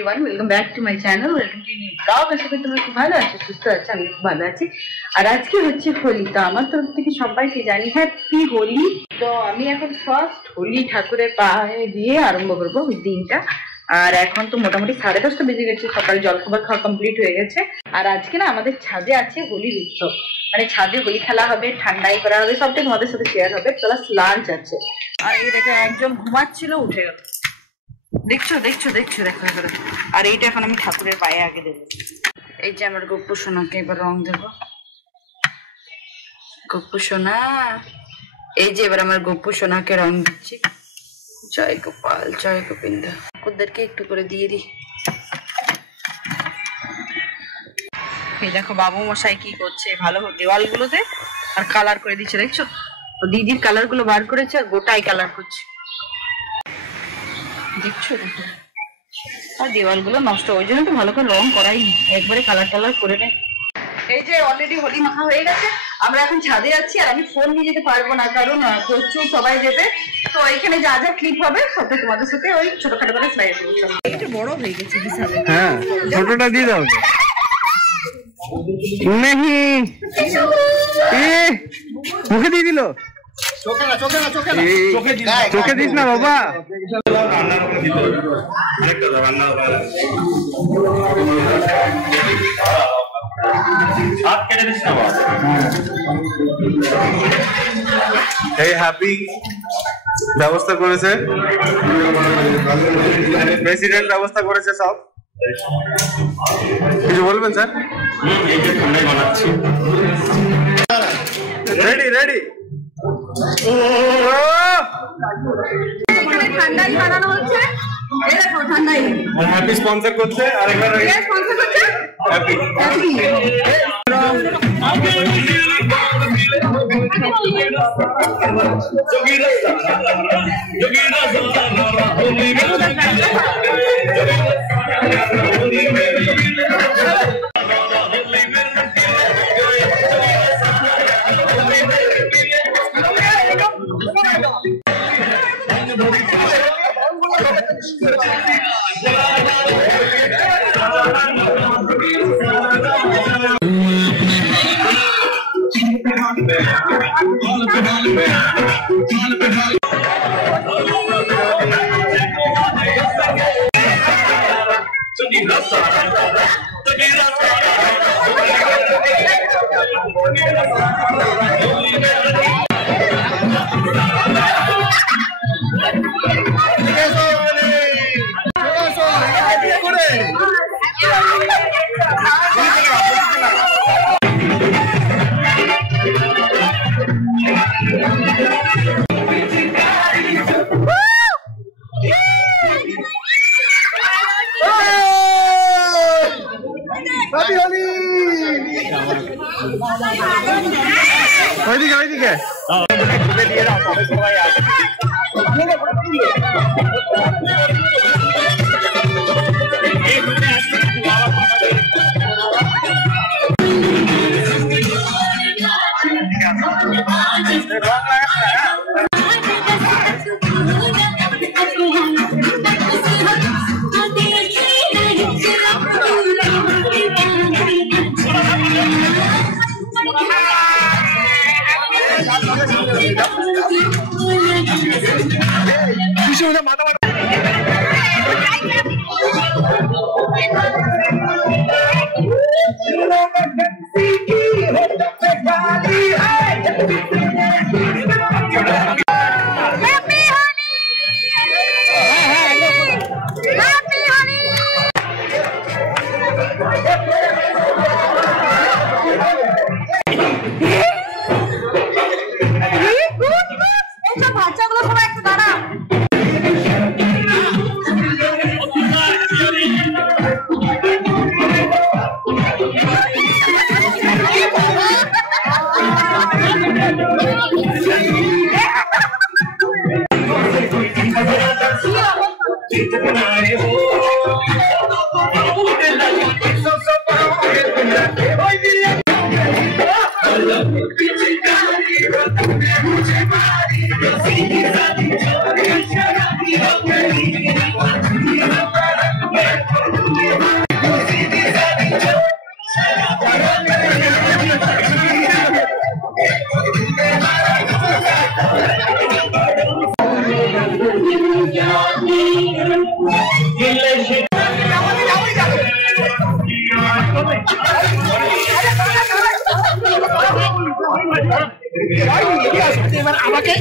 Everyone, welcome back to my channel, welcome to new blog. আশা করি তোমরা খুব ভালো আছো, সুস্থ আছো, আমি খুব ভালো আছি। আর আজকে হচ্ছে হোলি, তো আমার তরফ থেকে সবাইকে জানি হ্যাপি হোলি। তো আমি এখন ফার্স্ট হোলি ঠাকুরের পায়ে দিয়ে আরম্ভ করবো দিনটা। আর এখন তো মোটামুটি 10:30 বেজে গেছে, সকালে জলখাবার খাওয়া কমপ্লিট হয়ে গেছে। আর আজকে না আমাদের ছাদে আছে হোলির উৎসব, মানে ছাদে হোলি খেলা হবে, ঠান্ডাই করা হবে, সবটাই তোমাদের সাথে শেয়ার হবে, প্লাস লাঞ্চ আছে। আর এই দেখো একজন ঘুমাচ্ছিল, উঠে গেল, দেখছো দেখছো দেখছো দেখো। আর এইটা এখন আমি ঠাকুরের পায়ে আগে দেবো। এই যে আমার গপ্পু সোনাকে এবার রং দেবো। গপ্পু সোনা, এই যে এবার আমার গপ্পু সোনাকে রং দিচ্ছি। জয় গোপাল জয় গোবিন্দ। ওদেরকে একটু করে দিয়ে দিই। এই দেখো বাবু মশাই কি করছে, ভালো দেওয়ালগুলোতে আর কালার করে দিচ্ছে, দেখছো? ও দিদির কালার গুলো বার করেছে আর গোটাই কালার করছে, দেখছো? দেখো আর দেওয়ালগুলো নষ্ট, ওই জন্য তো ভালো করে রং করাই, একবারে কালার টালার করে নেয়। এই যে অলরেডি হোলি মাখা হয়ে গেছে, আমরা এখন ছাদে আছি। আর আমি ফোন নিয়ে যেতে পারবো না, কারণ প্রচুর সবাই দেবে। তো এখানে যা যা ক্লিপ হবে সাথে তোমাদের সাথে ওই ছোটখাটো করে স্লাইড করছি। এটা বড় হয়ে গেছে, হ্যাঁ ছোটটা দিয়ে দাও। নেহি মুখে দিয়ে দিল, চোখে দিস না বাবা। এই হ্যাপি ব্যবস্থা করেছে প্রেসিডেন্ট, ব্যবস্থা করেছে সব। কিছু বলবেন স্যার? Ready ready. ঠান্ডাই বানানো হচ্ছে, এরকম ঠান্ডাই হ্যাপি স্পন্সর করছে। আরেকবার স্পন্সর করছে হ্যাপি হ্যাপি। ওইদিকে ওইদিকে বাচ্চাগুলো সবাই একটু দাঁড়া। এবার আমাকে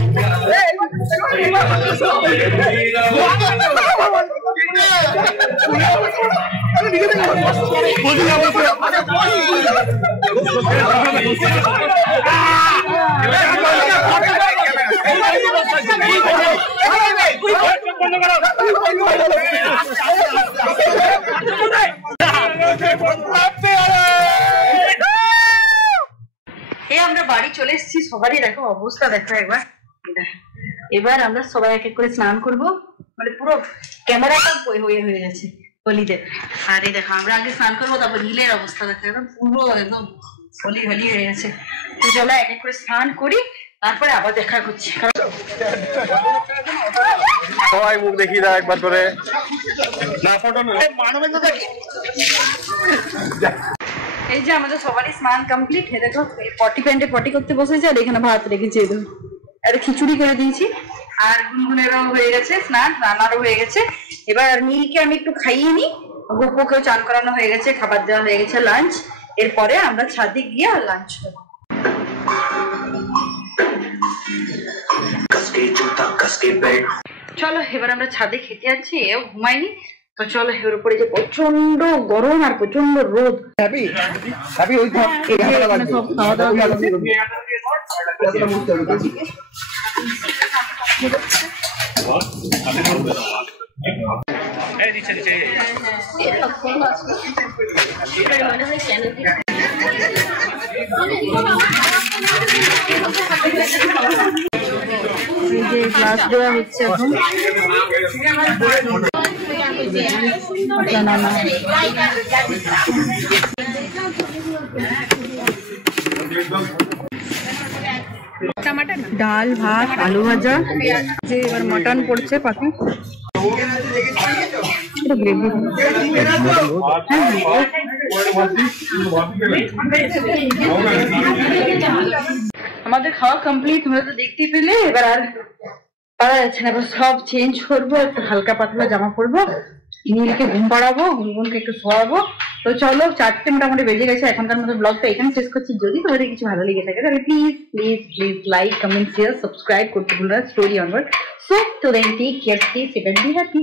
আমরা বাড়ি চলে এসেছি, সবারই দেখো অবস্থা, দেখো একবার। এবার আমরা সবাই এক এক করে স্নান করব, মানে পুরো ক্যামেরাটা হয়ে গেছে হোলিতে। আর এই দেখো আমরা আগে স্নান করবো, তারপর নীলের অবস্থা দেখো একদম পুরো একদম হোলি হয়ে গেছে। তো চলো এক এক করে স্নান করি, তারপরে আবার দেখা করছি। সবাই মুখ দেখিয়ে দাও একবার করে। না ফটো না, এই যে আমাদের সবারই স্নান কমপ্লিট। হে দেখো পটি প্যান্টে পটি করতে বসেছে, আর এখানে ভাত রেখেছি, আর খিচুড়ি করে দিয়েছি। আর গুনগুনেরও হয়ে গেছে স্নান, রান্নারও হয়ে গেছে। এবার নীলকে আমি একটু খাইয়ে নিই, গোপুকেও চান করানো হয়ে গেছে, খাবার দেওয়া হয়ে গেছে, লাঞ্চ। এরপরে আমরা ছাদে গিয়ে আর লাঞ্চ করবো। চলো এবার আমরা ছাদে খেতে যাচ্ছি, এও ঘুমাইনি। তো চলো এর উপরে যে প্রচন্ড গরম আর প্রচন্ড রোদ। সব খাওয়া দাওয়া গ্লাস দেওয়া হচ্ছে এখন। ডাল, ভাত, আলু ভাজা, যে এবার মটন পড়ছে পাখি। আমাদের খাওয়া কমপ্লিট, তোমরা তো দেখতেই পেলে। এবার আর পারা যাচ্ছে না, এবার সব চেঞ্জ করবো, একটু হালকা পাতলা জামা পরবো, নীলকে ঘুম পাড়াবো, গুনগুনকে একটু শোয়াবো। তো চলো 4টে মোটামুটি বেজে গেছে। এখনকার মতো ব্লগটা এখানে শেষ করছি। যদি তোমাদের কিছু ভালো লেগে থাকে তাহলে please please please like, comment, share, subscribe করতে ভুলো না। Story onward. সো তো then take care, stay safe and be happy.